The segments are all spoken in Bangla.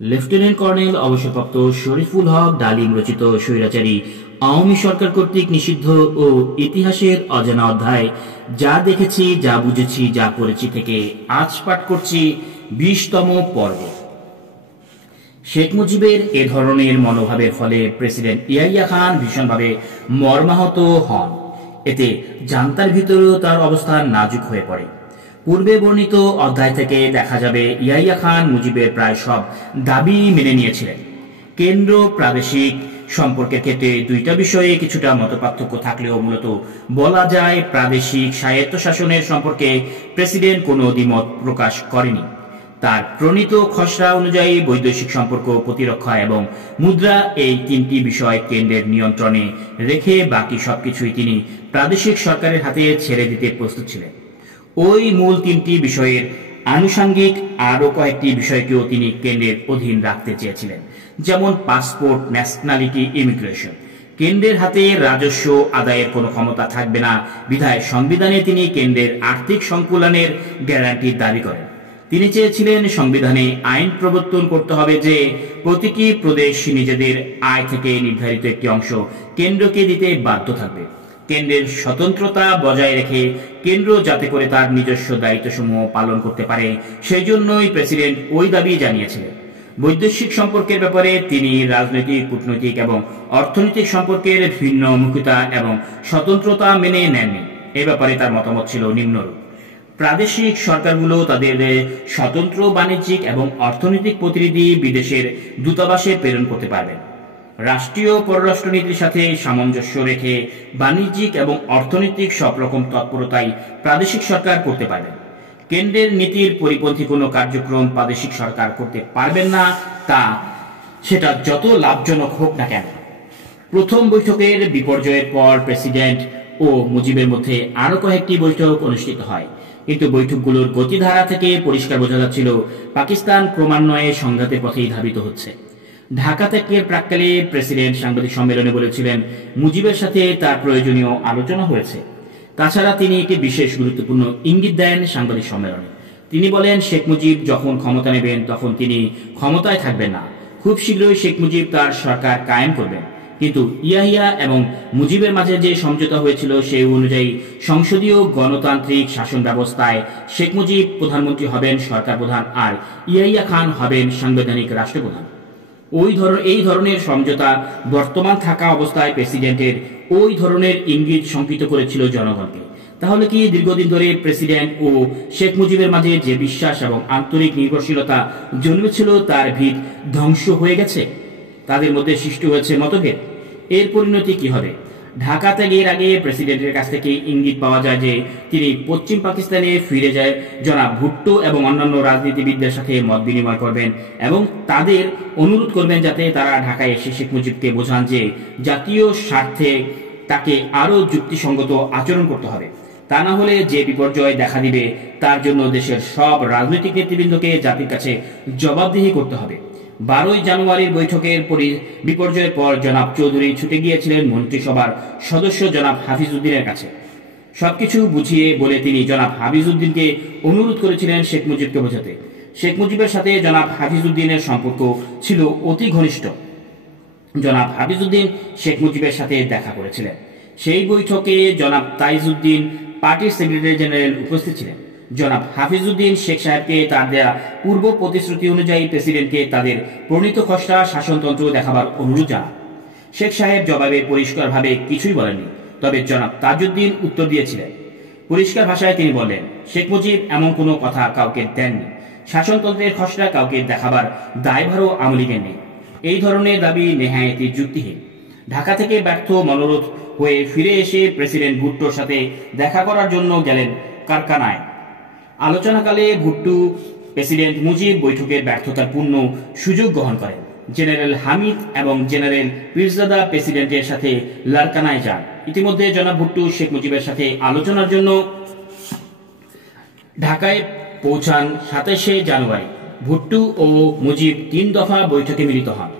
লেফটেন্যান্ট কর্নেল অবসরপ্রাপ্ত শরীফুল হক ডালিম রচিত স্বৈরাচারী আওয়ামী সরকার কর্তৃক নিষিদ্ধ ও ইতিহাসের অজানা অধ্যায় যা দেখেছি, যা বুঝেছি, যা করেছি থেকে আজ পাঠ করছি 20তম পর্ব। শেখ মুজিবের এ ধরনের মনোভাবের ফলে প্রেসিডেন্ট ইয়াহিয়া খান ভীষণভাবে মর্মাহত হন। এতে জান্তার ভিতরেও তার অবস্থান নাজুক হয়ে পড়ে। পূর্বে বর্ণিত অধ্যায় থেকে দেখা যাবে ইয়াহিয়া খান মুজিবের প্রায় সব দাবি মেনে নিয়েছিলেন। কেন্দ্র প্রাদেশিক সম্পর্কের ক্ষেত্রে দুইটা বিষয়ে কিছুটা মতপার্থক্য থাকলেও মূলত বলা যায় প্রাদেশিক স্বায়ত্তশাসনের সম্পর্কে প্রেসিডেন্ট কোনো দ্বিমত প্রকাশ করেনি। তার প্রণীত খসড়া অনুযায়ী বৈদেশিক সম্পর্ক, প্রতিরক্ষা এবং মুদ্রা এই তিনটি বিষয় কেন্দ্রের নিয়ন্ত্রণে রেখে বাকি সবকিছুই তিনি প্রাদেশিক সরকারের হাতে ছেড়ে দিতে প্রস্তুত ছিলেন। ওই মূল তিনটি বিষয়ের আনুষঙ্গিক আরও কয়েকটি বিষয়কেও তিনি কেন্দ্রের অধীন রাখতে চেয়েছিলেন, যেমন পাসপোর্ট, ন্যাশনালিটি, ইমিগ্রেশন। কেন্দ্রের হাতে রাজস্ব আদায়ের কোনো ক্ষমতা থাকবে না বিধায় সংবিধানে তিনি কেন্দ্রের আর্থিক সংকুলনের গ্যারান্টির দাবি করেন। তিনি চেয়েছিলেন সংবিধানে আইন প্রবর্তন করতে হবে যে প্রতিটি প্রদেশ নিজেদের আয় থেকে নির্ধারিত একটি অংশ কেন্দ্রকে দিতে বাধ্য থাকবে। কেন্দ্রের স্বতন্ত্রতা বজায় রেখে কেন্দ্র যাতে করে তার নিজস্ব দায়িত্বসমূহ পালন করতে পারে, সেই জন্যই প্রেসিডেন্ট ওই দাবি জানিয়েছিলেন। বৈদেশিক সম্পর্কের ব্যাপারে তিনি রাজনৈতিক, কূটনৈতিক এবং অর্থনৈতিক সম্পর্কের ভিন্নমুখিতা এবং স্বতন্ত্রতা মেনে নেননি। এ ব্যাপারে তার মতামত ছিল নিম্নরূপ: প্রাদেশিক সরকারগুলো তাদের স্বতন্ত্র বাণিজ্যিক এবং অর্থনৈতিক প্রতিনিধি বিদেশের দূতাবাসে প্রেরণ করতে পারবেন। রাষ্ট্রীয় পররাষ্ট্রনীতির সাথে সামঞ্জস্য রেখে বাণিজ্যিক এবং অর্থনৈতিক সব রকম তৎপরতাই প্রাদেশিক সরকার করতে পারবেন। কেন্দ্রের নীতির পরিপন্থী কোনো কার্যক্রম প্রাদেশিক সরকার করতে পারবেন না, সেটা যত লাভজনক হোক না কেন। প্রথম বৈঠকের বিপর্যয়ের পর প্রেসিডেন্ট ও মুজিবের মধ্যে আরও কয়েকটি বৈঠক অনুষ্ঠিত হয়, কিন্তু বৈঠকগুলোর গতিধারা থেকে পরিষ্কার বোঝা যাচ্ছিল পাকিস্তান ক্রমান্বয়ে সংঘাতের পথেই ধাবিত হচ্ছে। ঢাকা থেকে প্রাক্কালে প্রেসিডেন্ট সাংবাদিক সম্মেলনে বলেছিলেন মুজিবের সাথে তার প্রয়োজনীয় আলোচনা হয়েছে। তাছাড়া তিনি একটি বিশেষ গুরুত্বপূর্ণ ইঙ্গিত দেন সাংবাদিক সম্মেলনে। তিনি বলেন, শেখ মুজিব যখন ক্ষমতা নেবেন তখন তিনি ক্ষমতায় থাকবেন না। খুব শীঘ্রই শেখ মুজিব তার সরকার কায়েম করবেন। কিন্তু ইয়াহিয়া এবং মুজিবের মাঝে যে সমঝোতা হয়েছিল সেই অনুযায়ী সংসদীয় গণতান্ত্রিক শাসন ব্যবস্থায় শেখ মুজিব প্রধানমন্ত্রী হবেন, সরকার প্রধান, আর ইয়াহিয়া খান হবেন সাংবিধানিক রাষ্ট্রপ্রধান। এই ধরনের সমঝোতা বর্তমান থাকা অবস্থায় প্রেসিডেন্টের ওই ধরনের ইঙ্গিত শঙ্কিত করেছিল জনগণকে। তাহলে কি দীর্ঘদিন ধরে প্রেসিডেন্ট ও শেখ মুজিবের মাঝে যে বিশ্বাস এবং আন্তরিক নির্ভরশীলতা জন্মেছিল তার ভিত ধ্বংস হয়ে গেছে? তাদের মধ্যে সৃষ্টি হয়েছে মতভেদ। এর পরিণতি কি হবে? ঢাকা ত্যাগের আগে প্রেসিডেন্টের কাছ থেকে ইঙ্গিত পাওয়া যায় যে তিনি পশ্চিম পাকিস্তানে ফিরে যায় জনাব ভুট্টো এবং অন্যান্য রাজনীতিবিদদের সাথে মত বিনিময় করবেন এবং তাদের অনুরোধ করবেন যাতে তারা ঢাকায় এসে শেখ মুজিবকে বোঝান যে জাতীয় স্বার্থে তাকে আরও যুক্তিসঙ্গত আচরণ করতে হবে। তা না হলে যে বিপর্যয় দেখা দিবে তার জন্য দেশের সব রাজনৈতিক নেতৃবৃন্দকে জাতির কাছে জবাবদিহি করতে হবে। 12 জানুয়ারির বৈঠকের বিপর্যয়ের পর জনাব চৌধুরী ছুটে গিয়েছিলেন মন্ত্রিসভার সদস্য জনাব হাফিজউদ্দিনের কাছে। সবকিছু বুঝিয়ে বলে তিনি জনাব হাফিজউদ্দিনকে অনুরোধ করেছিলেন শেখ মুজিবকে বোঝাতে। শেখ মুজিবের সাথে জনাব হাফিজউদ্দিনের সম্পর্ক ছিল অতি ঘনিষ্ঠ। জনাব হাফিজউদ্দিন শেখ মুজিবের সাথে দেখা করেছিলেন। সেই বৈঠকে জনাব তাইজউদ্দিন পার্টির সেক্রেটারি জেনারেল উপস্থিত ছিলেন। জনাব হাফিজউদ্দিন শেখ সাহেবকে তার দেয়া পূর্ব প্রতিশ্রুতি অনুযায়ী প্রেসিডেন্টকে তাদের প্রণীত খসড়া শাসনতন্ত্র দেখাবার অনুরোধ জানান। শেখ সাহেব জবাবে পরিষ্কারভাবে কিছুই বলেননি, তবে জনাব তাজউদ্দিন উত্তর দিয়েছিলেন। পরিষ্কার ভাষায় তিনি বললেন, শেখ মুজিব এমন কোনো কথা কাউকে দেননি। শাসনতন্ত্রের খসড়া কাউকে দেখাবার দায়ভারও আওয়ামী লীগের নেই। এই ধরনের দাবি নেহায়েতি যুক্তিহীন। ঢাকা থেকে ব্যর্থ মনোরথ হয়ে ফিরে এসে প্রেসিডেন্ট ভুট্টোর সাথে দেখা করার জন্য গেলেন কারখানায়। আলোচনাকালে ভুট্টো প্রেসিডেন্ট মুজিব বৈঠকের ব্যর্থতার পূর্ণ সুযোগ গ্রহণ করেন। জেনারেল হামিদ এবং জেনারেল পীরজাদা প্রেসিডেন্টের সাথে লারকানায় যান। ইতিমধ্যে জনাব ভুট্টো শেখ মুজিবের সাথে আলোচনার জন্য ঢাকায় পৌঁছান 27শে জানুয়ারি। ভুট্টো ও মুজিব 3 দফা বৈঠকে মিলিত হন।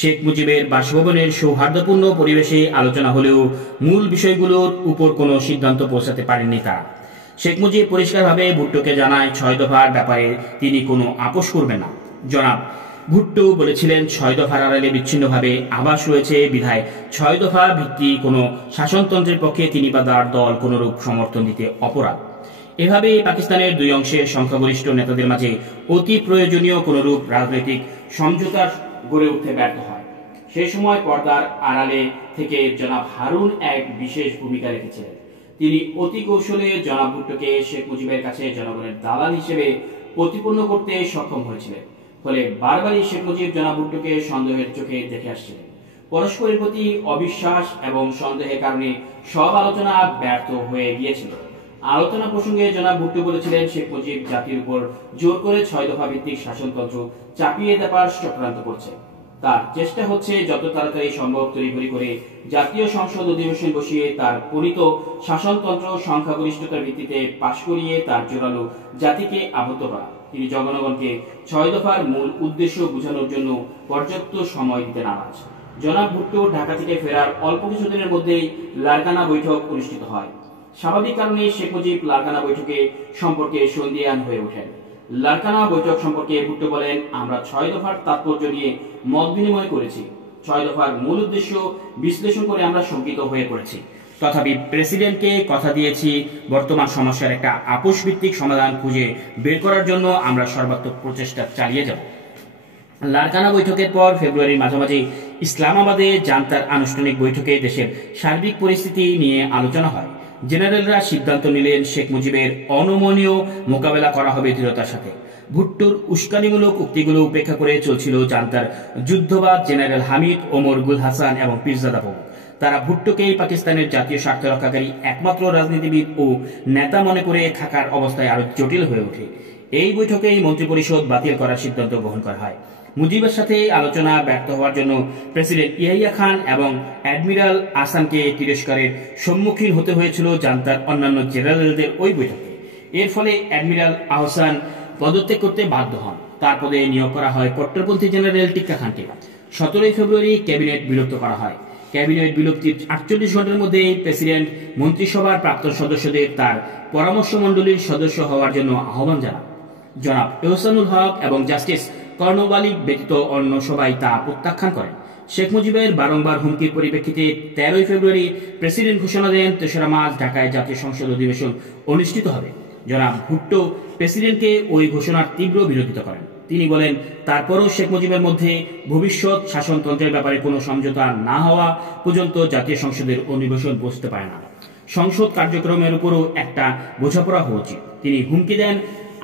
শেখ মুজিবের বাসভবনের সৌহার্দ্যপূর্ণ পরিবেশে আলোচনা হলেও মূল বিষয়গুলোর উপর কোনো সিদ্ধান্ত পৌঁছাতে পারেননি তারা। শেখ মুজিব পরিষ্কারভাবে ভুট্টোকে জানায় 6 দফার ব্যাপারে তিনি কোনো আপোষ করবেন না। জনাব ভুট্টো বলেছিলেন 6 দফার আড়ালে বিচ্ছিন্নভাবে আবাস রয়েছে বিধায় 6 দফা ভিত্তিক কোনো শাসনতন্ত্রের পক্ষে তিনি বা তার দল কোনরূপ সমর্থন দিতে অপরাধ। এভাবে পাকিস্তানের দুই অংশের সংখ্যাগরিষ্ঠ নেতাদের মাঝে অতি প্রয়োজনীয় কোনরূপ রাজনৈতিক সমঝোতা গড়ে উঠতে ব্যর্থ হয়। সেই সময় পর্দার আড়ালে থেকে জনাব হারুন এক বিশেষ ভূমিকা রেখেছিলেন। তিনি অতি কৌশলে জনাব ভুট্টোকে শেখ মুজিবের কাছে জনগণের দালাল হিসেবে প্রতিপন্ন করতে সক্ষম হয়েছিলেন। ফলে বারবারই শেখ মুজিব জনাব ভুট্টোকে সন্দেহের চোখে দেখে আসছিলেন। পরস্পরের প্রতি অবিশ্বাস এবং সন্দেহের কারণে সব আলোচনা ব্যর্থ হয়ে গিয়েছিল। আলোচনা প্রসঙ্গে জনাব ভুট্টো বলেছিলেন, শেখ মুজিব জাতির উপর জোর করে 6 দফা ভিত্তিক শাসনতন্ত্র চাপিয়ে দেবার চক্রান্ত করছে। তার চেষ্টা হচ্ছে যত তাড়াতাড়ি সম্ভব তড়িঘড়ি করে জাতীয় সংসদ অধিবেশন বসিয়ে তার প্রণীত শাসনতন্ত্র সংখ্যাগরিষ্ঠতার ভিত্তিতে পাশ করিয়ে তার জোরালো জাতিকে আবদ্ধ করা। তিনি জনগণকে 6 দফার মূল উদ্দেশ্য বোঝানোর জন্য পর্যাপ্ত সময় দিতে নারাজ। জনাব ভুট্টো ঢাকা থেকে ফেরার অল্প কিছুদিনের মধ্যেই লারকানা বৈঠক অনুষ্ঠিত হয়। স্বাভাবিক কারণে শেখ মুজিব লারকানা বৈঠকে সম্পর্কে সন্দিহান হয়ে ওঠেন। লারকানা বৈঠক সম্পর্কে ভুট্টো বলেন, আমরা 6 দফার তাৎপর্য নিয়ে মত বিনিময় করেছি। 6 দফার মূল উদ্দেশ্য বিশ্লেষণ করে আমরা শঙ্কিত হয়ে পড়েছি। তথাপি প্রেসিডেন্টকে কথা দিয়েছি বর্তমান সমস্যার একটা আপোষ ভিত্তিক সমাধান খুঁজে বের করার জন্য আমরা সর্বাত্মক প্রচেষ্টা চালিয়ে যাব। লারকানা বৈঠকের পর ফেব্রুয়ারির মাঝামাঝি ইসলামাবাদে জান্তার আনুষ্ঠানিক বৈঠকে দেশের সার্বিক পরিস্থিতি নিয়ে আলোচনা হয়। জেনারেলরা সিদ্ধান্ত নিলেন শেখ মুজিবের অনমনীয় মোকাবেলা করা হবে দৃঢ়তার সাথে। ভুট্টোর উস্কানিমূলক উক্তিগুলো উপেক্ষা করে চলছিল জান্তার যুদ্ধবাদ। জেনারেল হামিদ, ওমর গুল হাসান এবং পীরজাদা প্রমুখ তারা ভুট্টোকেই পাকিস্তানের জাতীয় স্বার্থ রক্ষাকারী একমাত্র রাজনীতিবিদ ও নেতা মনে করে থাকার অবস্থায় আরো জটিল হয়ে ওঠে। এই বৈঠকেই মন্ত্রিপরিষদ বাতিল করার সিদ্ধান্ত গ্রহণ করা হয়। মুজিবের সাথে আলোচনা ব্যর্থ হওয়ার জন্য প্রেসিডেন্ট ইয়াহিয়া খান এবং অ্যাডমিরাল আসানকে তিরস্কারের সম্মুখীন হতে হয়েছিল জান্তার অন্যান্য জেনারেলদের ওই বৈঠকে। এর ফলে অ্যাডমিরাল আহসান পদত্যাগ করতে বাধ্য হন। তার পদে নিয়োগ করা হয় কট্টরপন্থী জেনারেল টিক্কা খানকে। 17 ফেব্রুয়ারি ক্যাবিনেট বিলুপ্ত করা হয়। ক্যাবিনেট বিলুপ্তির 48 ঘন্টার মধ্যেই প্রেসিডেন্ট মন্ত্রিসভার প্রাক্তন সদস্যদের তার পরামর্শমণ্ডলীর সদস্য হওয়ার জন্য আহ্বান জানান। জনাব এহসানুল হক এবং জাস্টিস কর্ণবালী ব্যতীত অন্য সবাই তা প্রত্যাখ্যান করেন। শেখ মুজিবের বারংবার হুমকির পরিপ্রেক্ষিতে 13 ফেব্রুয়ারি প্রেসিডেন্ট ঘোষণা দেন 3রা মার্চ ঢাকায় জাতীয় সংসদ অধিবেশন অনুষ্ঠিত হবে। জনাব ভুট্টো প্রেসিডেন্টকে ওই ঘোষণার তীব্র বিরোধিতা করেন। তিনি বলেন, তারপরও শেখ মুজিবের মধ্যে ভবিষ্যৎ শাসনতন্ত্রের ব্যাপারে কোনো সমঝোতা না হওয়া পর্যন্ত জাতীয় সংসদের অধিবেশন বসতে পারে না। সংসদ কার্যক্রমের উপরও একটা বোঝাপড়া হওয়া উচিত। তিনি হুমকি দেন,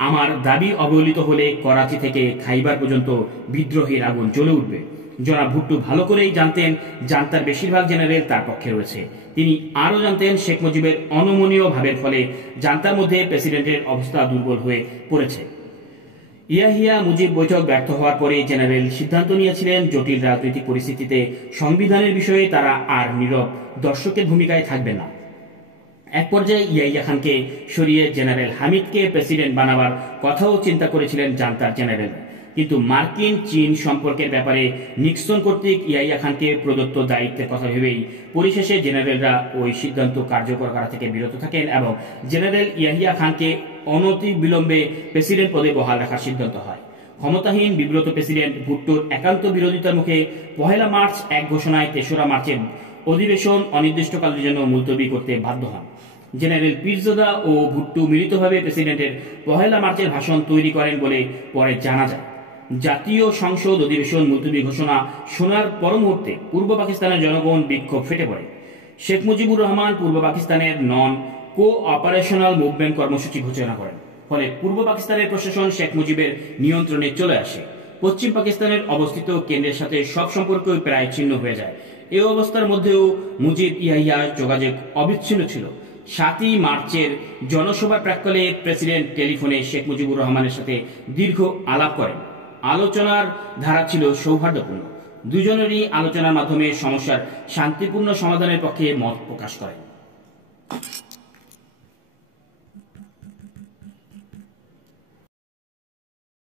আমার দাবি অবহেলিত হলে করাচি থেকে খাইবার পর্যন্ত বিদ্রোহের আগুন জ্বলে উঠবে। জনাব ভুট্টো ভালো করেই জানতেন জান্তার বেশিরভাগ জেনারেল তার পক্ষে রয়েছে। তিনি আরও জানতেন শেখ মুজিবের অনমনীয় ভাবের ফলে জান্তার মধ্যে প্রেসিডেন্টের অবস্থা দুর্বল হয়ে পড়েছে। ইয়াহিয়া মুজিব বৈঠক ব্যর্থ হওয়ার পরে জেনারেল সিদ্ধান্ত নিয়েছিলেন জটিল রাজনৈতিক পরিস্থিতিতে সংবিধানের বিষয়ে তারা আর নীরব দর্শকের ভূমিকায় থাকবে না। এক পর্যায়ে ইয়াহিয়া খানকে সরিয়ে জেনারেল হামিদকে প্রেসিডেন্ট বানাবার কথাও চিন্তা করেছিলেন জান্তার জেনারেল। কিন্তু মার্কিন চীন সম্পর্কের ব্যাপারে নিক্সন কর্তৃক ইয়াহিয়া খানকে প্রদত্ত দায়িত্বের কথা ভেবেই পরিশেষে জেনারেলরা ওই সিদ্ধান্ত কার্যকর করা থেকে বিরত থাকেন এবং জেনারেল ইয়াহিয়া খানকে অনতি বিলম্বে প্রেসিডেন্ট পদে বহাল রাখার সিদ্ধান্ত হয়। ক্ষমতাহীন বিব্রত প্রেসিডেন্ট ভুট্টোর একান্ত বিরোধিতার মুখে 1 মার্চ এক ঘোষণায় 3রা মার্চের অধিবেশন অনির্দিষ্টকালের জন্য মুলতবি করতে বাধ্য হন। জেনারেল পীরজাদা ও ভুট্টো মিলিতভাবে প্রেসিডেন্টের 1 মার্চের ভাষণ তৈরি করেন বলে পরে জানা যায়। জাতীয় সংসদ অধিবেশন মুলতবি ঘোষণা শোনার পর মুহূর্তে পূর্ব পাকিস্তানের জনগণ বিক্ষোভ ফেটে পড়ে। শেখ মুজিবুর রহমান পূর্ব পাকিস্তানের নন কো-অপারেশনাল মুভমেন্ট কর্মসূচি ঘোষণা করেন। ফলে পূর্ব পাকিস্তানের প্রশাসন শেখ মুজিবের নিয়ন্ত্রণে চলে আসে। পশ্চিম পাকিস্তানের অবস্থিত কেন্দ্রের সাথে সব সম্পর্ক প্রায় ছিন্ন হয়ে যায়। এই অবস্থার মধ্যেও মুজিব ইয়াহিয়া যোগাযোগ অবিচ্ছিন্ন ছিল। 7 মার্চের জনসভার প্রাক্কালে প্রেসিডেন্ট টেলিফোনে শেখ মুজিবুর রহমানের সাথে দীর্ঘ আলাপ করেন। আলোচনার ধারা ছিল সৌহার্দ্যপূর্ণ। দুজনেরই আলোচনার মাধ্যমে সমস্যার শান্তিপূর্ণ সমাধানের পক্ষে মত প্রকাশ করেন।